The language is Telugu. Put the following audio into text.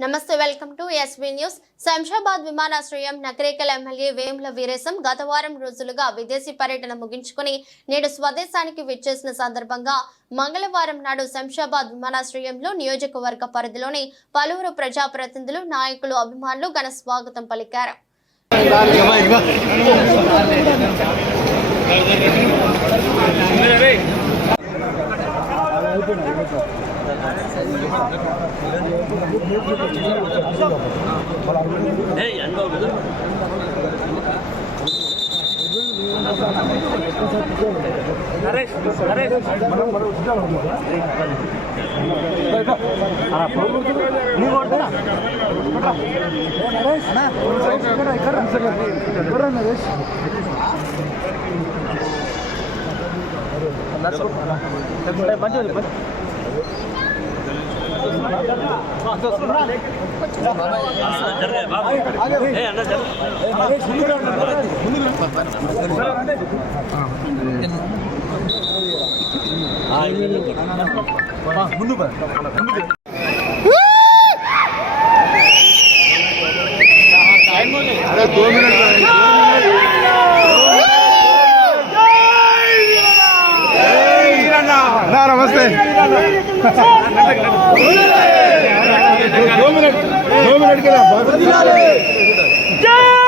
నమస్తే, welcome to SV news. Shamshabad విమానాశ్రయం నకరేకల్ ఎమ్మెల్యే వేముల వీరేశం గత వారం రోజులుగా విదేశీ పర్యటన ముగించుకుని నేడు స్వదేశానికి విచ్చేసిన సందర్భంగా మంగళవారం నాడు శంషాబాద్ విమానాశ్రయంలో నియోజకవర్గ పరిధిలోని పలువురు ప్రజాప్రతినిధులు, నాయకులు, అభిమానులు ఘన స్వాగతం పలికారు. नमस्ते जय